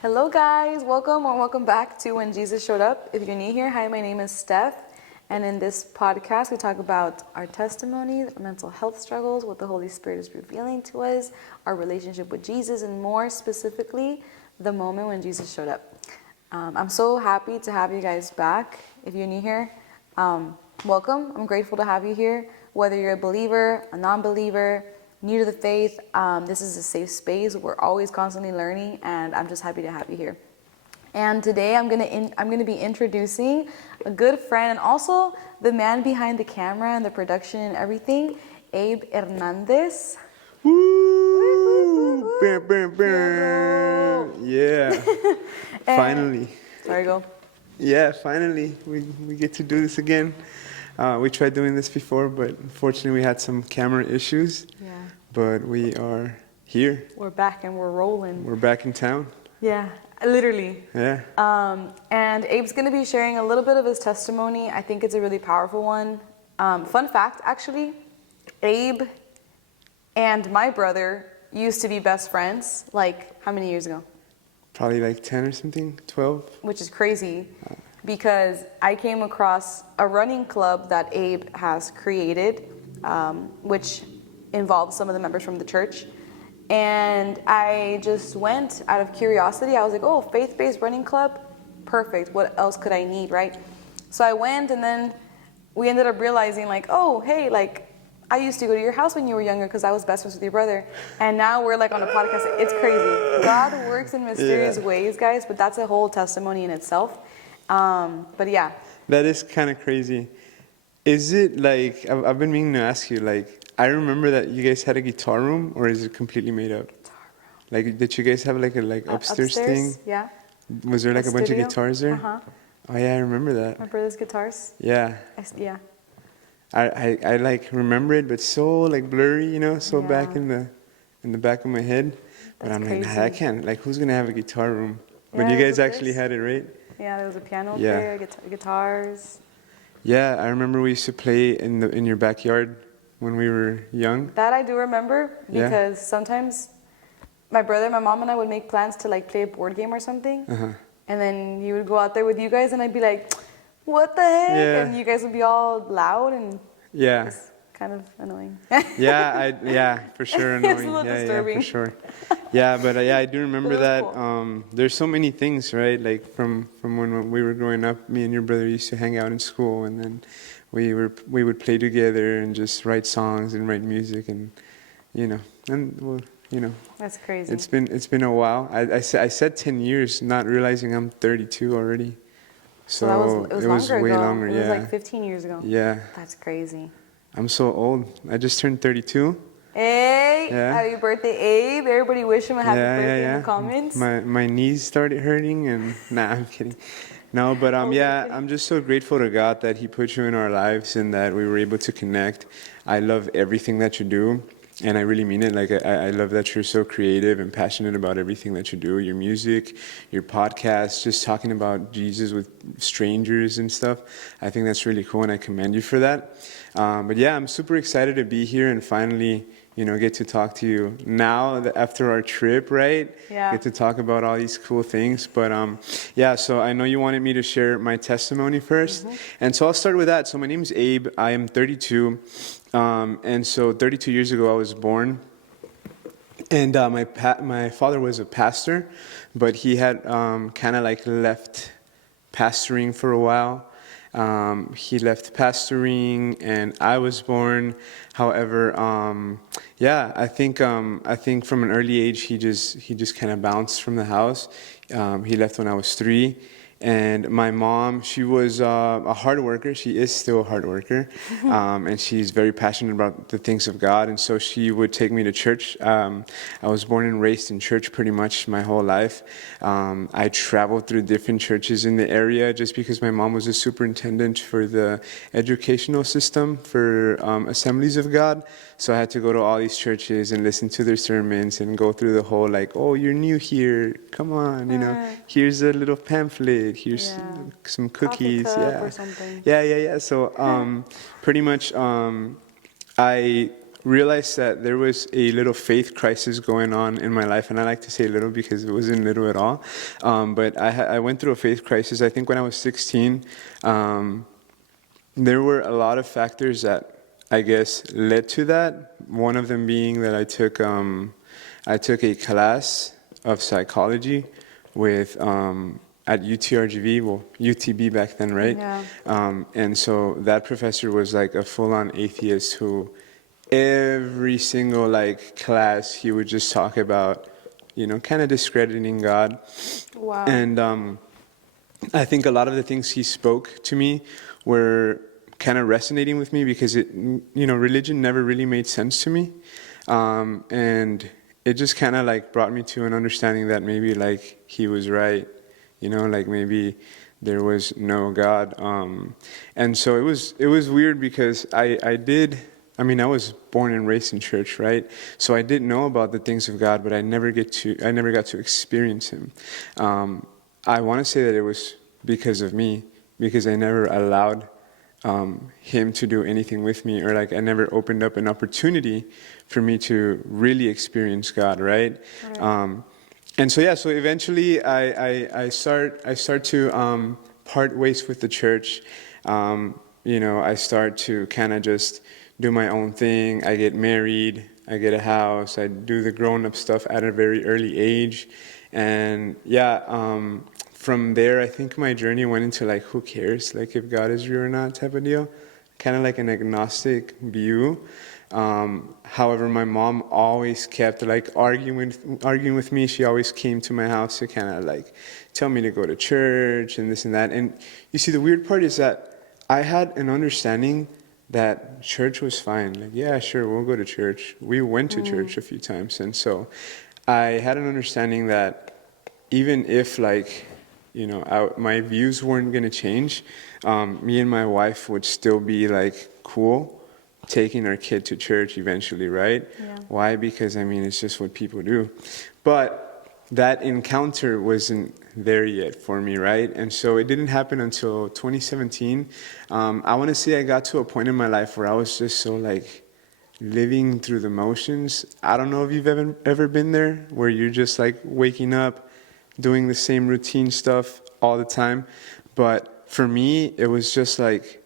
Hello guys, welcome back to When Jesus Showed Up. If you're new here, hi, my name is Steph, and in this podcast we talk about our testimonies, our mental health struggles, what the Holy Spirit is revealing to us, our relationship with Jesus, and more specifically, the moment when Jesus showed up. I'm so happy to have you guys back. If you're new here, welcome. I'm grateful to have you here. Whether you're a believer, a non-believer, new to the faith, this is a safe space. We're always constantly learning, and I'm just happy to have you here. And today I'm gonna be introducing a good friend and also the man behind the camera and the production and everything, Abe Hernandez. Woo! Bam, bam, bam. Yeah. Finally. Sorry, go. Yeah, finally we get to do this again. We tried doing this before, but unfortunately we had some camera issues. Yeah. But we are here. We're back and we're rolling. We're back in town. Yeah, literally. Yeah. And Abe's going to be sharing a little bit of his testimony. I think it's a really powerful one. Fun fact, actually, Abe and my brother used to be best friends, like, how many years ago? Probably like 10 or something, 12. Which is crazy, because I came across a running club that Abe has created, which involves some of the members from the church. And I just went out of curiosity. I was like, oh, faith-based running club? Perfect. What else could I need, right? So I went, and then we ended up realizing, like, oh, hey, like, I used to go to your house when you were younger because I was best friends with your brother. And now we're, like, on a podcast. It's crazy. God works in mysterious ways, guys, but that's a whole testimony in itself. But yeah. That is kind of crazy. Is it like, I've been meaning to ask you, like, I remember that you guys had a guitar room, or is it completely made up? Guitar room. Like, did you guys have like a upstairs thing? Yeah. Was there like a bunch of Studio? guitars there? Uh-huh. Oh yeah, I remember that. My brother's guitars. Yeah. Yeah. I like remember it, but so like blurry, you know, so Yeah. back in the back of my head. But That's I'm like, crazy. nah, I can't. Like, who's gonna have a guitar room? But Yeah, you it guys was a actually place. had it, right? Yeah, there was a piano Yeah. player, guitars. Yeah, I remember we used to play in your backyard when we were young. That I do remember, because sometimes my brother, my mom, and I would make plans to like play a board game or something. Uh-huh. And then you would go out there with you guys, and I'd be like, what the heck? Yeah. And you guys would be all loud, and Yeah. it's kind of annoying. Yeah, for sure annoying. It's a little Yeah, disturbing. for sure. Yeah, but I do remember But it that. was cool. There's so many things, right? Like from when we were growing up, me and your brother used to hang out in school, and then we would play together and just write songs and write music, and That's crazy. it's been a while. I said 10 years, not realizing I'm 32 already. So it was longer way ago. longer. It Yeah. was like 15 years ago. Yeah. That's crazy. I'm so old. I just turned 32. Hey, Yeah. happy birthday, Abe. Everybody wish him a happy birthday in the comments. My knees started hurting, and nah, I'm kidding. No, but kidding. I'm just so grateful to God that He put you in our lives and that we were able to connect. I love everything that you do, and I really mean it. Like, I love that you're so creative and passionate about everything that you do. Your music, your podcast, just talking about Jesus with strangers and stuff. I think that's really cool, and I commend you for that. But yeah, I'm super excited to be here and finally, get to talk to you now after our trip, right? Yeah. Get to talk about all these cool things. But yeah, so I know you wanted me to share my testimony first. Mm-hmm. And so I'll start with that. So my name is Abe. I am 32. And so 32 years ago I was born. And my father was a pastor, but he had kind of like left pastoring for a while. He left pastoring, and I was born. However, I think from an early age he just kind of bounced from the house. He left when I was 3. And my mom, she was a hard worker. She is still a hard worker. And she's very passionate about the things of God. And so she would take me to church. I was born and raised in church pretty much my whole life. I traveled through different churches in the area just because my mom was a superintendent for the educational system for Assemblies of God. So I had to go to all these churches and listen to their sermons and go through the whole, like, oh, you're new here. Come on, here's a little pamphlet. Here's some cookies. Coffee cup or something. Yeah. So pretty much I realized that there was a little faith crisis going on in my life, and I like to say little because it wasn't little at all. But I went through a faith crisis. I think when I was 16, there were a lot of factors that I guess led to that. One of them being that I took a class of psychology with at UTRGV, well, UTB back then, right? Yeah. And so that professor was like a full-on atheist who every single like class he would just talk about, kind of discrediting God. Wow. And I think a lot of the things he spoke to me were kind of resonating with me because religion never really made sense to me. And it just kind of like brought me to an understanding that maybe like he was right. Like maybe there was no God. And so it was weird because I was born and raised in church, right? So I did know about the things of God, but I never got to experience him. I want to say that it was because of me, because I never allowed him to do anything with me, or like I never opened up an opportunity for me to really experience God, right? And so so eventually I start to part ways with the church. I start to kind of just do my own thing. I get married, I get a house, I do the grown-up stuff at a very early age. And from there I think my journey went into like, who cares, like if God is real or not type of deal, kind of like an agnostic view. However, my mom always kept like arguing with me. She always came to my house to kind of like tell me to go to church and this and that. And you see, the weird part is that I had an understanding that church was fine. Like, yeah, sure, we'll go to church. We went to church a few times. And so I had an understanding that even if like, my views weren't going to change, me and my wife would still be like cool taking our kid to church eventually, right? Yeah. Why? Because it's just what people do. But that encounter wasn't there yet for me, right? And so it didn't happen until 2017. I want to say I got to a point in my life where I was just so like living through the motions. I don't know if you've ever been there, where you're just like waking up, doing the same routine stuff all the time. But for me, it was just like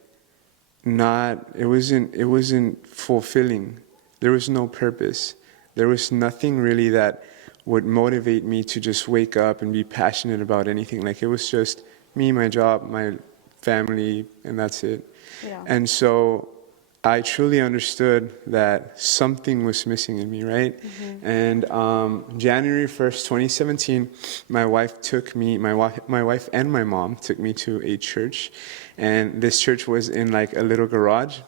it wasn't fulfilling. There was no purpose. There was nothing really that would motivate me to just wake up and be passionate about anything. Like it was just me, my job, my family, and that's it. Yeah. And so I truly understood that something was missing in me, right? Mm-hmm. And January 1st, 2017, my wife and my mom took me to a church. And this church was in like a little garage.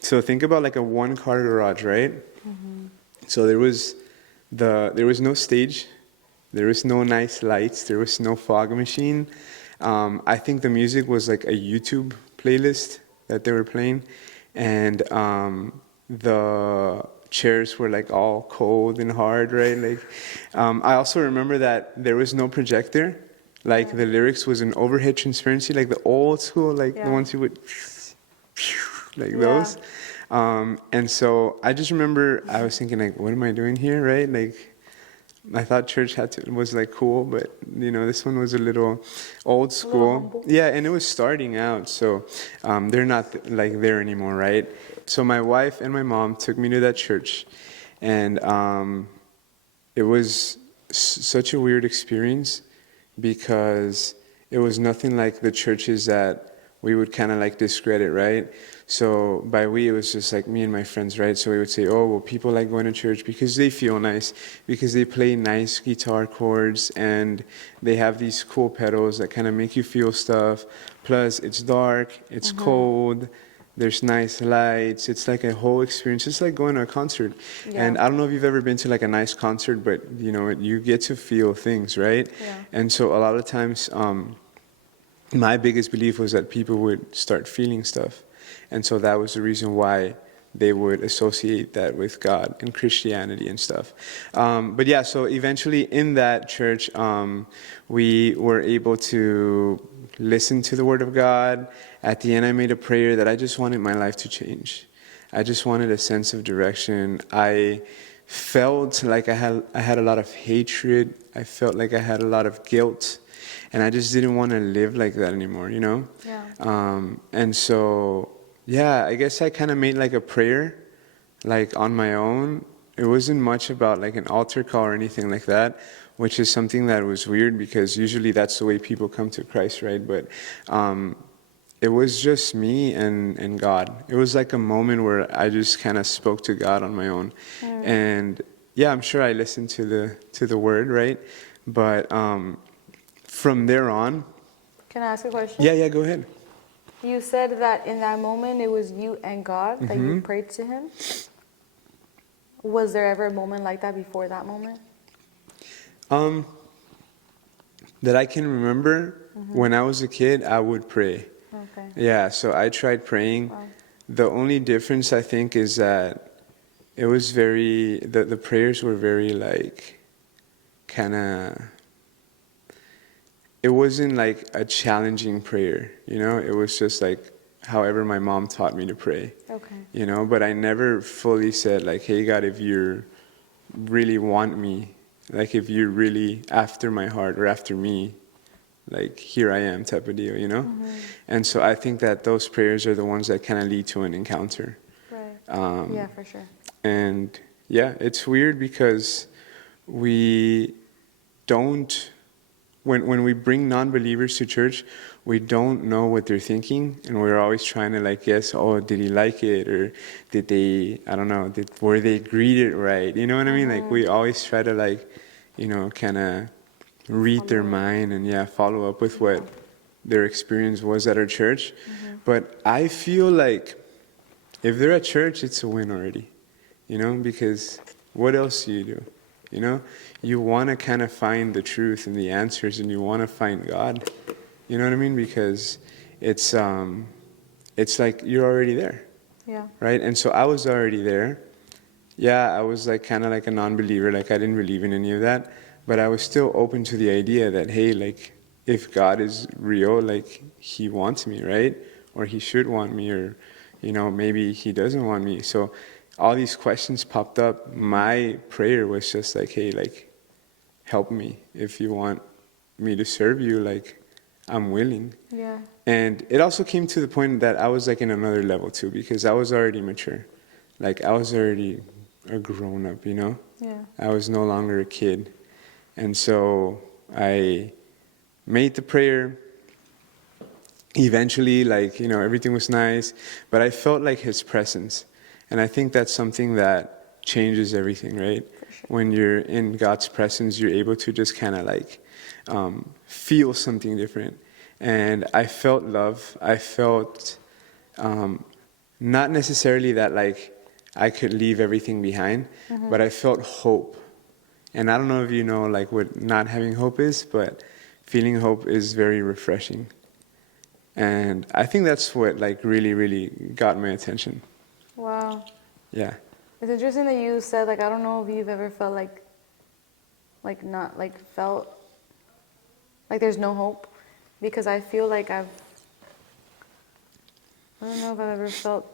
So think about like a one-car garage, right? Mm-hmm. So there was no stage, there was no nice lights, there was no fog machine. I think the music was like a YouTube playlist that they were playing. And the chairs were like all cold and hard, right? Like, I also remember that there was no projector. Like the lyrics was an overhead transparency, like the old school, like the ones you would, like those. And so I just remember I was thinking like, what am I doing here, right? Like, I thought church was like cool, but this one was a little old school. Yeah, and it was starting out, so they're not like there anymore, right? So my wife and my mom took me to that church, and it was such a weird experience because it was nothing like the churches that we would kind of like discredit, right? So by we, it was just like me and my friends, right? So we would say, oh, well, people like going to church because they feel nice, because they play nice guitar chords, and they have these cool pedals that kind of make you feel stuff. Plus, it's dark, it's cold, there's nice lights. It's like a whole experience. It's like going to a concert. Yeah. And I don't know if you've ever been to like a nice concert, but you get to feel things, right? Yeah. And so a lot of times, my biggest belief was that people would start feeling stuff. And so that was the reason why they would associate that with God and Christianity and stuff. But yeah, so eventually in that church, we were able to listen to the Word of God. At the end, I made a prayer that I just wanted my life to change. I just wanted a sense of direction. I felt like I had a lot of hatred. I felt like I had a lot of guilt, and I just didn't want to live like that anymore, you know? Yeah. And so, yeah, I guess I kind of made like a prayer, like on my own. It wasn't much about like an altar call or anything like that, which is something that was weird because usually that's the way people come to Christ, right? But it was just me and God. It was like a moment where I just kind of spoke to God on my own. And yeah, I'm sure I listened to the word, right? But from there on, Can I ask a question? yeah, go ahead. You said that in that moment it was you and God that you prayed to Him. Was there ever a moment like that before that moment? That I can remember when I was a kid, I would pray. Okay. Yeah, so I tried praying. Wow. The only difference I think is that it was the prayers were very like kind of, it wasn't like a challenging prayer, you know? It was just like however my mom taught me to pray. Okay. You know, but I never fully said like, hey God, if you really want me, like if you're really after my heart or after me, like here I am type of deal, you know? And so I think that those prayers are the ones that kind of lead to an encounter. Right. Yeah, for sure. And yeah, it's weird because we don't, when we bring non-believers to church, we don't know what they're thinking, and we're always trying to like guess, oh, did he like it, or did they, I don't know, were they greeted right? You know what I mean? Like we always try to like, you know, kind of read their mind and follow up with what their experience was at our church. But I feel like if they're at church, it's a win already, you know, because what else do you do? You know, you want to kind of find the truth and the answers, and you want to find God. You know what I mean? Because it's like you're already there. Yeah. Right? And so I was already there. Yeah, I was like kind of like a non-believer, like I didn't believe in any of that, but I was still open to the idea that, hey, like if God is real, like He wants me, right? Or He should want me, or, you know, maybe He doesn't want me. So all these questions popped up. My prayer was just like, hey, like, help me. If you want me to serve you, like, I'm willing. Yeah. And it also came to the point that I was like in another level too, because I was already mature. Like I was already a grown up, you know? Yeah. I was no longer a kid. And so I made the prayer. Eventually, like, you know, everything was nice, but I felt like His presence. And I think that's something that changes everything, right? Sure. When you're in God's presence, you're able to just kind of like feel something different. And I felt love. I felt not necessarily that like I could leave everything behind, but I felt hope. And I don't know if you know like what not having hope is, but feeling hope is very refreshing. And I think that's what like really, really got my attention. Wow. Yeah. It's interesting that you said, like, I don't know if you've ever felt felt like there's no hope, because I feel like I don't know if I've ever felt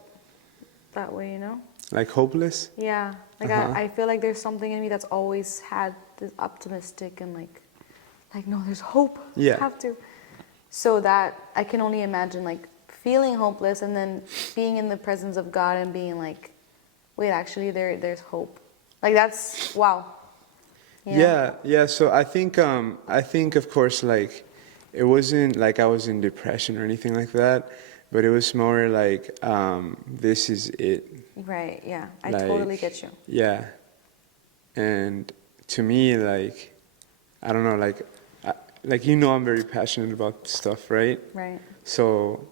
that way, you know? Like hopeless? Yeah. Like I feel like there's something in me that's always had this optimistic and like no, there's hope. Yeah. You have to. So that I can only imagine like feeling hopeless and then being in the presence of God and being like, wait, actually there's hope. Like that's wow. You know? Yeah. So I think of course like it wasn't like I was in depression or anything like that, but it was more like this is it. Right, yeah. I Like, totally get you. Yeah. And to me, like, I don't know, like you know, I'm very passionate about stuff, right? Right. So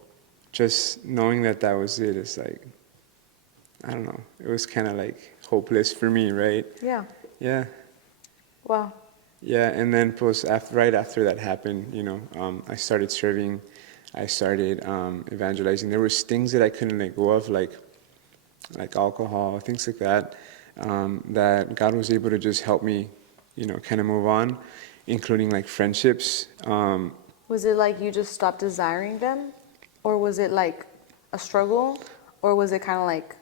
just knowing that that was it is like, I don't know, it was kind of like hopeless for me, right? Yeah. Yeah. Wow. Yeah, and then right after that happened, you know, I started serving, I started evangelizing. There was things that I couldn't let go of, like alcohol, things like that, that God was able to just help me, you know, kind of move on, including like friendships. Was it like you just stopped desiring them? Or was it like a struggle? Or was it kind of like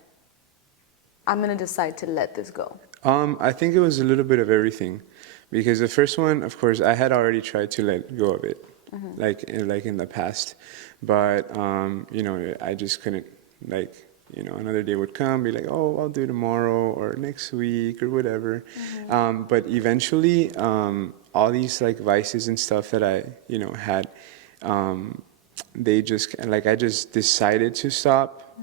I'm going to decide to let this go? I think it was a little bit of everything, because the first one, of course, I had already tried to let go of it, like in the past, but I just couldn't. Like, another day would come, be like, oh, I'll do tomorrow or next week or whatever. But eventually, all these like vices and stuff that I had, they just like I just decided to stop,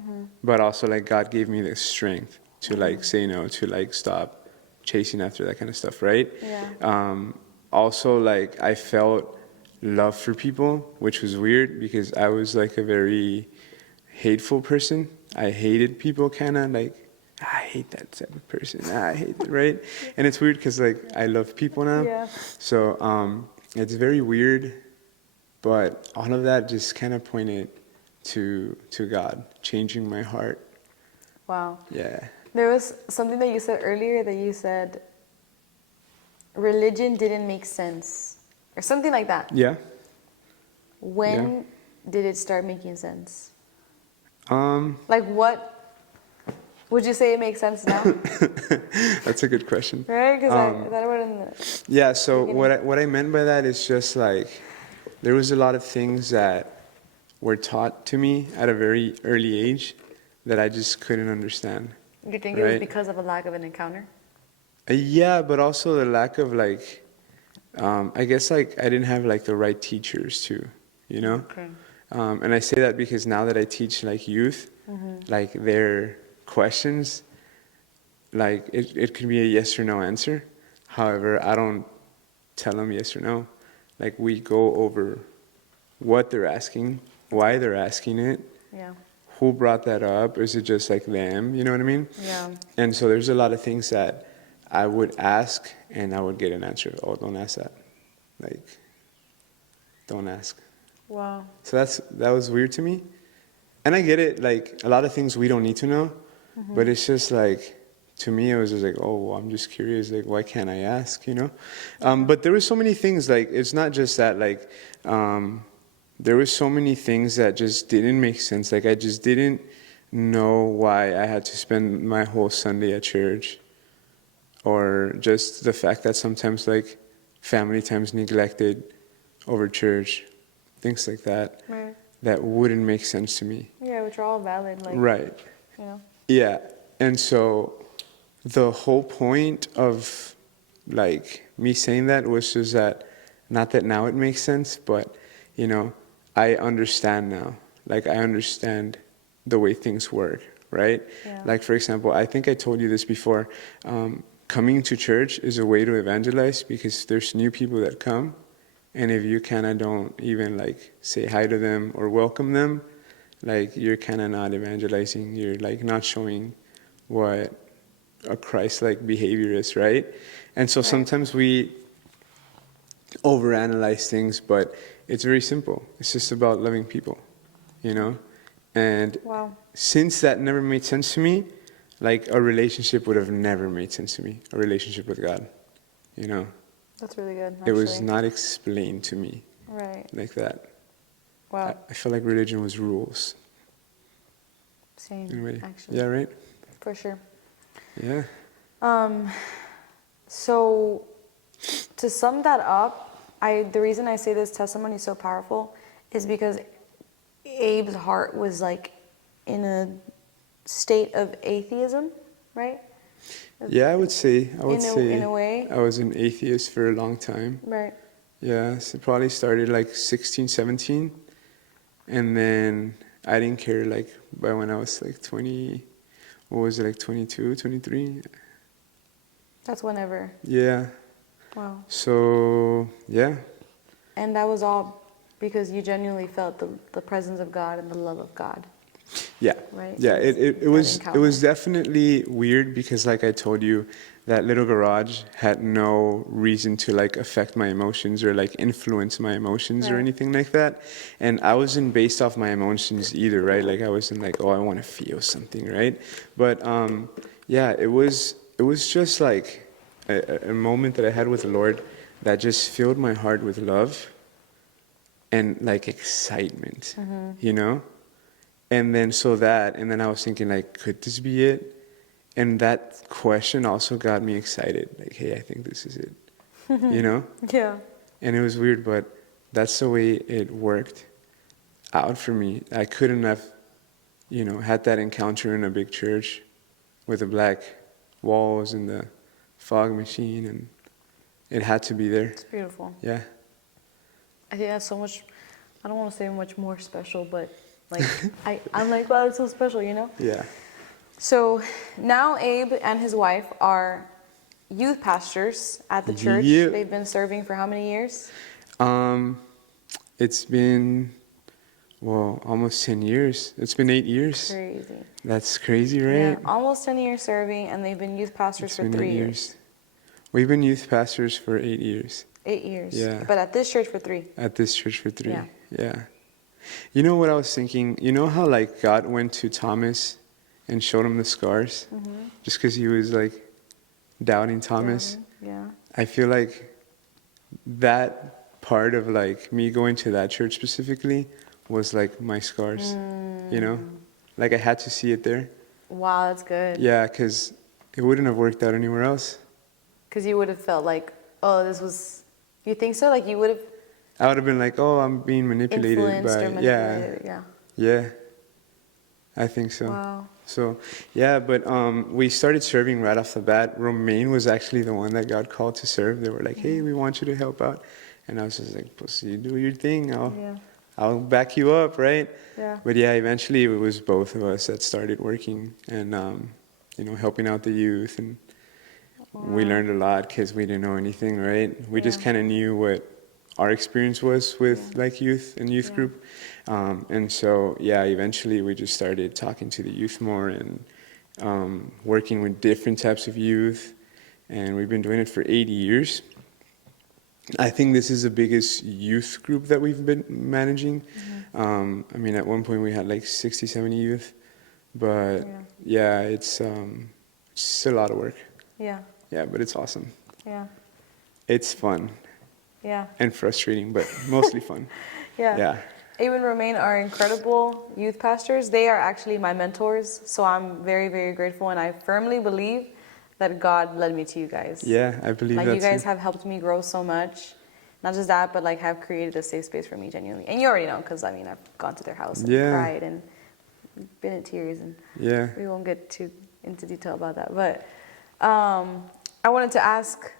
but also like God gave me the strength to like say no, to like stop chasing after that kind of stuff, right? Yeah. Also, like I felt love for people, which was weird because I was like a very hateful person. I hated people, kind of like, I hate that type of person. I hate it, right? And it's weird because like I love people now. Yeah. So it's very weird, but all of that just kind of pointed to God changing my heart. Wow. Yeah. There was something that you said earlier that you said religion didn't make sense or something like that. Yeah. When did it start making sense? Um, Like what would you say it makes sense now? that's a good question. Right? Because that word in the Yeah, so beginning. what I meant by that is just like there was a lot of things that were taught to me at a very early age that I just couldn't understand. You think it was Right. because of a lack of an encounter? Yeah, but also the lack of like, I guess like I didn't have like the right teachers too, you know? Okay. And I say that because now that I teach like youth, like their questions, like it could be a yes or no answer. However, I don't tell them yes or no. Like we go over what they're asking, why they're asking it, Yeah. who brought that up, is it just like them, you know what I mean? Yeah. And so there's a lot of things that I would ask and I would get an answer. Oh, don't ask that. Like, don't ask. Wow. So that was weird to me. And I get it, like a lot of things we don't need to know, but it's just like, to me, it was just like, oh, well, I'm just curious, like, why can't I ask, you know? But there were so many things, like, it's not just that, like, there were so many things that just didn't make sense. Like, I just didn't know why I had to spend my whole Sunday at church. Or just the fact that sometimes, like, family time's neglected over church, things like that, Right. that wouldn't make sense to me. Yeah, which are all valid. Like, Right. you know. Yeah. And so the whole point of, like, me saying that was just that, not that now it makes sense, but, I understand now. Like, I understand the way things work, right? Yeah. Like, for example, I think I told you this before. Coming to church is a way to evangelize because there's new people that come. And if you kind of don't even, like, say hi to them or welcome them, like, you're kind of not evangelizing. You're, like, not showing what a Christ-like behavior is, right? And so sometimes we overanalyze things, but it's very simple. It's just about loving people, And Wow. since that never made sense to me, like a relationship would have never made sense to me, a relationship with God, That's really good, It was actually. not explained to me Right. like that. Wow. I feel like religion was rules. Same, Anyway, actually. yeah, right? For sure. Yeah. So to sum that up, the reason I say this testimony is so powerful is because Abe's heart was like in a state of atheism, right? Yeah, I would say In a way. I was an atheist for a long time. Right. Yeah, so it probably started like 16, 17. And then I didn't care like by when I was like 20, what was it, like 22, 23? That's whenever. Yeah. Wow. So, yeah. And that was all because you genuinely felt the presence of God and the love of God. Yeah. Right? Yeah, it was encounter. definitely weird because like I told you, that little garage had no reason to like affect my emotions or like influence my emotions or Right. anything like that. And I wasn't based off my emotions either, right? Like I wasn't like, oh, I want to feel something, right? But yeah, it was just like a moment that I had with the Lord that just filled my heart with love and like excitement, And then and then I was thinking like, could this be it? And that question also got me excited. Like, hey, I think this is it. You know? Yeah. And it was weird, but that's the way it worked out for me. I couldn't have, had that encounter in a big church with the black walls and the fog machine, and it had to be there. It's beautiful. Yeah. I think that's so much, I don't want to say much more special, but like, I'm like, wow, it's so special, you know? Yeah. So now Abe and his wife are youth pastors at the church. Yeah. They've been serving for how many years? It's been, almost 10 years. It's been 8 years. Crazy. That's crazy, right? Yeah, almost 10 years serving, and they've been youth pastors for 3 years. We've been youth pastors for 8 years. 8 years. Yeah. But at this church for 3. At this church for 3. Yeah. Yeah. You know what I was thinking? You know how like God went to Thomas and showed him the scars? Mm-hmm. Just because he was like doubting Thomas? Yeah. I feel like that part of like me going to that church specifically was like my scars, Like I had to see it there. Wow, that's good. Yeah, because it wouldn't have worked out anywhere else. Because you would have felt like, oh, this was, you think so? Like you would have I would have been like, oh, I'm being manipulated influenced by, or manipulated. Yeah. yeah, I think so. Wow. So, yeah, but we started serving right off the bat. Romaine was actually the one that got called to serve. They were like, hey, we want you to help out. And I was just like, pues, you do your thing. I'll back you up, right? Yeah. But yeah, eventually it was both of us that started working and, helping out the youth. And we learned a lot because we didn't know anything, right? We just kind of knew what our experience was with like youth and youth group. And so, eventually we just started talking to the youth more and working with different types of youth. And we've been doing it for 8 years. I think this is the biggest youth group that we've been managing. At one point we had like 60, 70 youth. But it's a lot of work. Yeah. Yeah, but it's awesome. Yeah. It's fun. Yeah. And frustrating, but mostly fun. Yeah. Abe and Romaine are incredible youth pastors. They are actually my mentors, so I'm very, very grateful, and I firmly believe that God led me to you guys. Yeah, I believe that Like you guys too. have helped me grow so much. Not just that, but like have created a safe space for me genuinely. And you already know, because I've gone to their house and cried and been in tears, and we won't get too into detail about that. But I wanted to ask,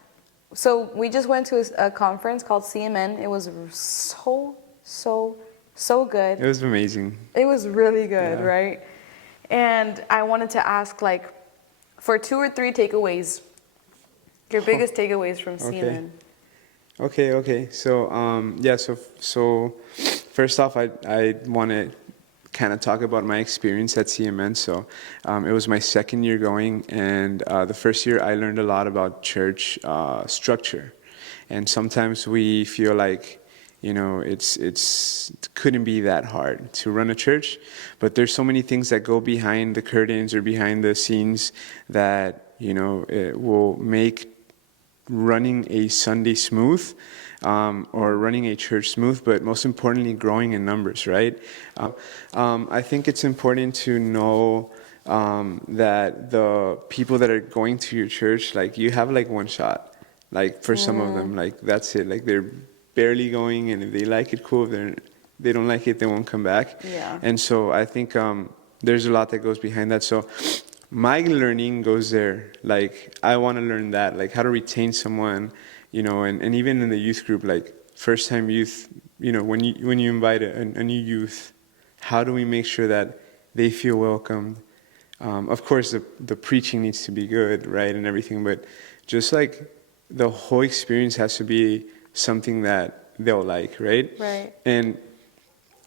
so we just went to a conference called CMN. It was so good. It was amazing. It was really good, right? And I wanted to ask, like, for 2 or 3 takeaways, your biggest takeaways from CMN. Okay. So first off, I want to kind of talk about my experience at CMN. So it was my second year going, and the first year I learned a lot about church structure. And sometimes we feel like, it couldn't be that hard to run a church, but there's so many things that go behind the curtains or behind the scenes that, it will make running a Sunday smooth, or running a church smooth, but most importantly, growing in numbers, right? I think it's important to know that the people that are going to your church, like you have like one shot, like for some of them, like that's it, like they're barely going, and if they like it, cool. If they don't like it, they won't come back. Yeah. And so I think there's a lot that goes behind that. So my learning goes there. Like I want to learn that, like how to retain someone, and even in the youth group, like first time youth, when you invite a new youth, how do we make sure that they feel welcomed? Of course, the preaching needs to be good, right, and everything, but just like the whole experience has to be something that they'll like, right? Right. And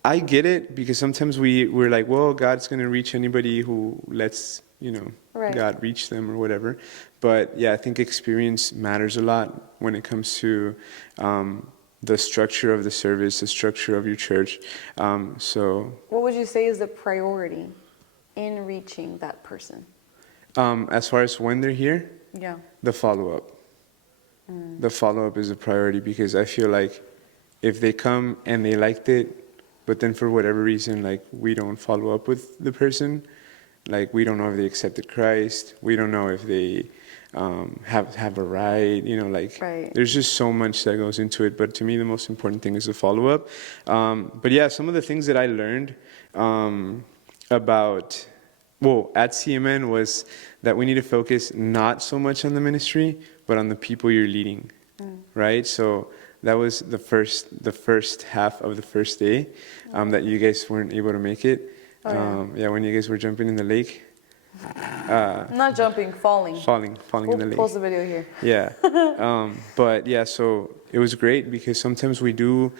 I get it, because sometimes we're like, well, God's going to reach anybody who lets, God reach them or whatever. But I think experience matters a lot when it comes to the structure of the service, the structure of your church. So what would you say is the priority in reaching that person? As far as when they're here, the follow-up. The follow-up is a priority, because I feel like if they come and they liked it, but then for whatever reason, like we don't follow up with the person, Like, we don't know if they accepted Christ. We don't know if they have a right. You know, like, Right. there's just so much that goes into it. But to me, the most important thing is the follow-up. But yeah, some of the things that I learned about, well, at CMN was that we need to focus not so much on the ministry, but on the people you're leading, right? So that was the first half of the first day that you guys weren't able to make it. Yeah, when you guys were jumping in the lake. Not jumping, falling. Falling in the lake. Post the video here. Yeah. But yeah, so it was great because sometimes we do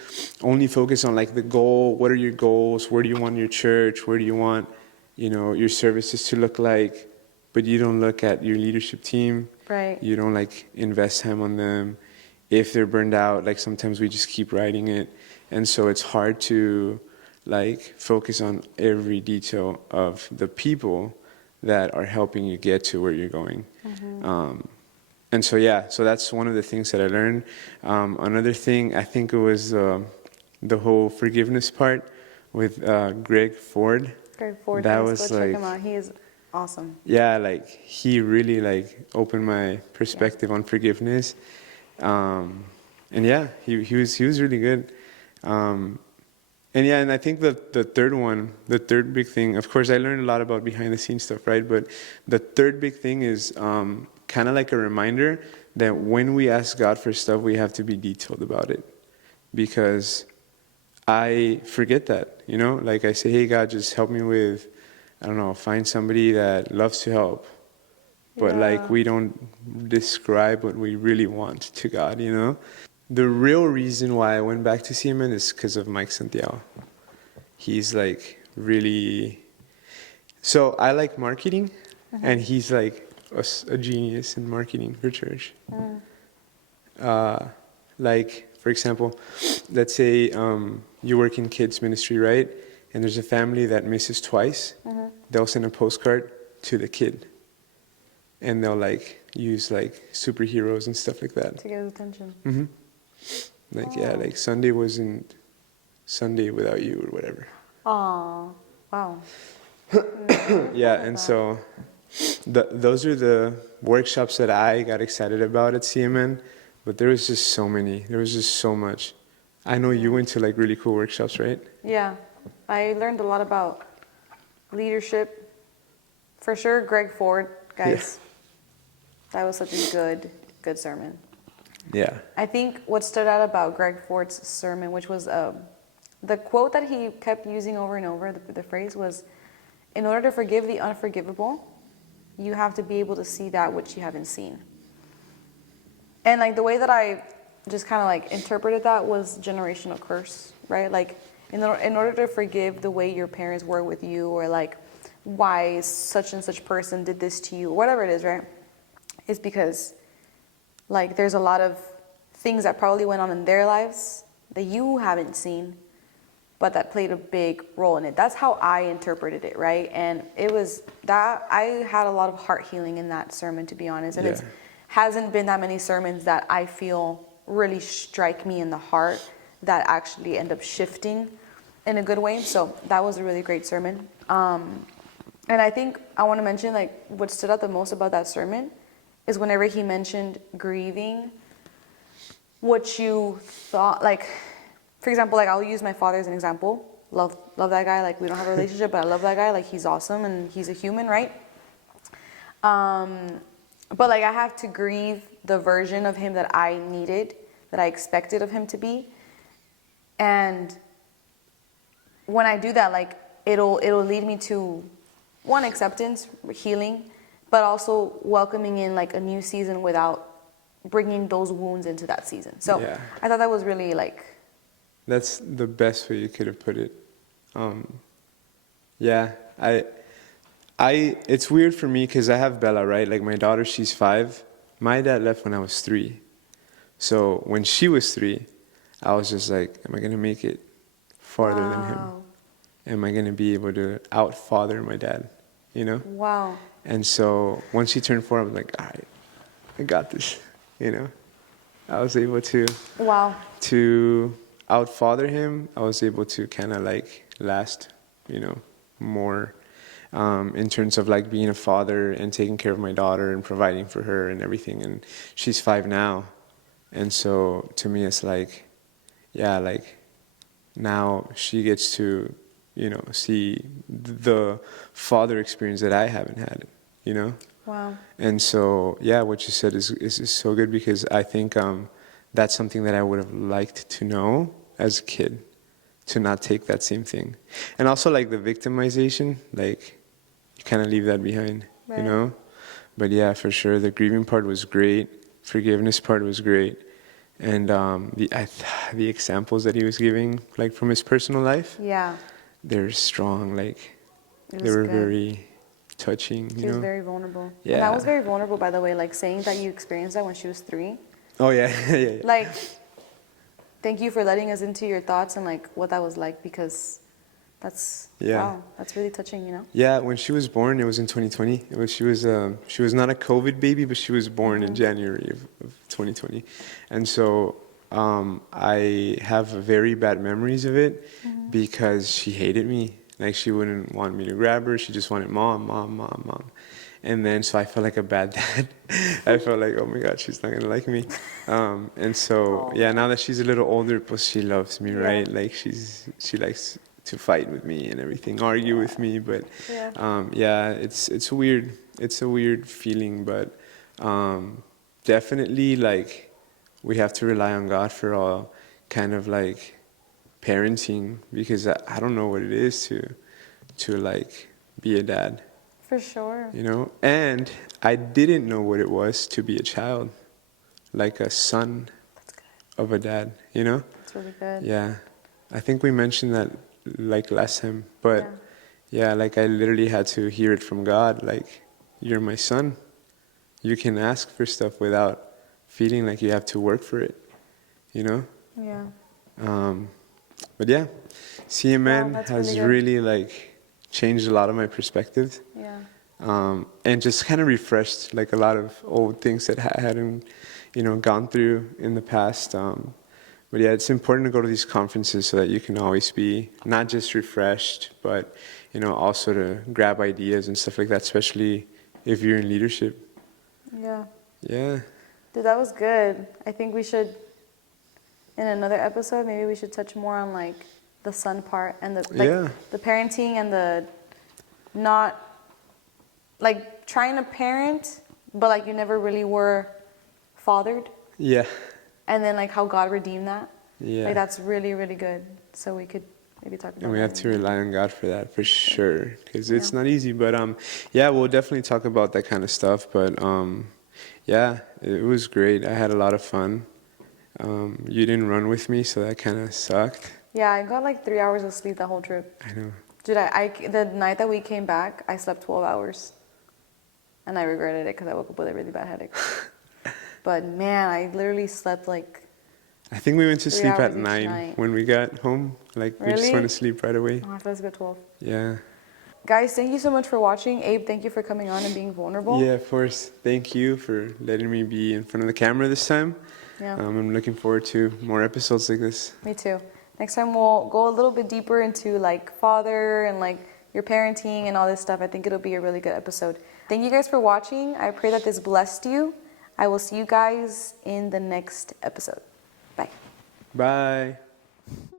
only focus on like the goal. What are your goals? Where do you want your church? Where do you want, your services to look like? But you don't look at your leadership team. Right. You don't like invest time on them. If they're burned out, like sometimes we just keep writing it. And so it's hard to like focus on every detail of the people that are helping you get to where you're going. And so, yeah, so that's one of the things that I learned. Another thing, I think it was the whole forgiveness part with Greg Ford. Greg Ford, That guys, was go check like, him out. He is awesome. yeah, like he really like opened my perspective on forgiveness. And yeah, he was really good. And yeah, and I think the third big thing, of course, I learned a lot about behind the scenes stuff, right? But the third big thing is kind of like a reminder that when we ask God for stuff, we have to be detailed about it. Because I forget that, like I say, hey, God, just help me with, I don't know, find somebody that loves to help. But like we don't describe what we really want to God, The real reason why I went back to CMN is because of Mike Santiago. He's like really... So I like marketing, and he's like a genius in marketing for church. Like, for example, let's say you work in kids ministry, right? And there's a family that misses twice. They'll send a postcard to the kid. And they'll like use like superheroes and stuff like that. To get his attention. Like, yeah, like Sunday wasn't Sunday without you or whatever. Aw, wow. Yeah, and so those are the workshops that I got excited about at CMN, but there was just so many. There was just so much. I know you went to like really cool workshops, right? Yeah, I learned a lot about leadership. For sure, Greg Ford, guys. That was such a good sermon. Yeah. I think what stood out about Greg Ford's sermon, which was the quote that he kept using over and over, the phrase was, in order to forgive the unforgivable, you have to be able to see that which you haven't seen. And like the way that I just kind of like interpreted that was generational curse, right? Like in order to forgive the way your parents were with you, or like why such and such person did this to you, or whatever it is, right? Is because like there's a lot of things that probably went on in their lives that you haven't seen, but that played a big role in it. That's how I interpreted it, right? And it was that I had a lot of heart healing in that sermon, to be honest. And it hasn't been that many sermons that I feel really strike me in the heart that actually end up shifting in a good way. So that was a really great sermon. And I think I want to mention like what stood out the most about that sermon is whenever he mentioned grieving what you thought, like, for example, like I'll use my father as an example. Love that guy. Like we don't have a relationship, but I love that guy. Like he's awesome and he's a human, right? But like I have to grieve the version of him that I needed, that I expected of him to be. And when I do that, like it'll lead me to one, acceptance, healing, but also welcoming in like a new season without bringing those wounds into that season. So I thought that was really like... That's the best way you could have put it. It's weird for me because I have Bella, right? Like my daughter, she's 5. My dad left when I was 3. So when she was 3, I was just like, am I going to make it farther than him? Am I going to be able to out-father my dad, Wow. And so once he turned 4, I was like, all right, I got this, I was able to out-father him. I was able to kind of like last, more. in terms of like being a father and taking care of my daughter and providing for her and everything. And she's 5 now. And so to me, it's like, yeah, like now she gets to, see the father experience that I haven't had, Wow. And so, yeah, what you said is so good, because I think that's something that I would have liked to know as a kid, to not take that same thing. And also like the victimization, like you kind of leave that behind, Right. But yeah, for sure, the grieving part was great. Forgiveness part was great. And the examples that he was giving, like from his personal life, Yeah. they're strong. Like It they was were good. very touching. She was very vulnerable. And that Yeah. was very vulnerable, by the way, like saying that you experienced that when she was 3. Oh yeah, yeah. Like, thank you for letting us into your thoughts and like what that was like, because that's, wow, that's really touching. Yeah, when she was born, it was in 2020. She was not a COVID baby, but she was born in January of 2020, and so I have very bad memories of it because she hated me. Like she wouldn't want me to grab her. She just wanted mom, mom, mom, mom. And then so I felt like a bad dad. I felt like, oh my God, she's not gonna like me. And so yeah, now that she's a little older, pues she loves me, right? Like she likes to fight with me and everything, argue with me. But yeah, it's weird. It's a weird feeling, but definitely like we have to rely on God for all kind of like parenting, because I don't know what it is to like be a dad. For sure. And I didn't know what it was to be a child, like a son of a dad, That's really good. Yeah. I think we mentioned that like last time, but yeah, like I literally had to hear it from God, like, you're my son. You can ask for stuff without feeling like you have to work for it, Yeah. But yeah, CMN Wow, that's has really really like changed a lot of my perspective. Yeah. And just kind of refreshed like a lot of old things that I hadn't, gone through in the past. But yeah, it's important to go to these conferences so that you can always be not just refreshed, but also to grab ideas and stuff like that, especially if you're in leadership. Yeah. Yeah. Dude, that was good. I think we should, in another episode, maybe we should touch more on like the son part and the parenting and the not like trying to parent, but like you never really were fathered. Yeah. And then like how God redeemed that. Yeah. Like that's really, really good. So we could maybe talk about that. And we have to rely on God for that, for sure, because it's not easy. But yeah, we'll definitely talk about that kind of stuff. But yeah, it was great. I had a lot of fun. You didn't run with me, so that kind of sucked. Yeah, I got like 3 hours of sleep the whole trip. I know. Dude, the night that we came back, I slept 12 hours. And I regretted it because I woke up with a really bad headache. But man, I literally slept like I think we went to 3 sleep hours at each 9 night. when we got home. Like, we just Really? went to sleep right away. Oh, I thought it was good 12. Yeah. Guys, thank you so much for watching. Abe, thank you for coming on and being vulnerable. Yeah, of course. Thank you for letting me be in front of the camera this time. Yeah. I'm looking forward to more episodes like this. Me too. Next time we'll go a little bit deeper into like father and like your parenting and all this stuff. I think it'll be a really good episode. Thank you guys for watching. I pray that this blessed you. I will see you guys in the next episode. Bye. Bye.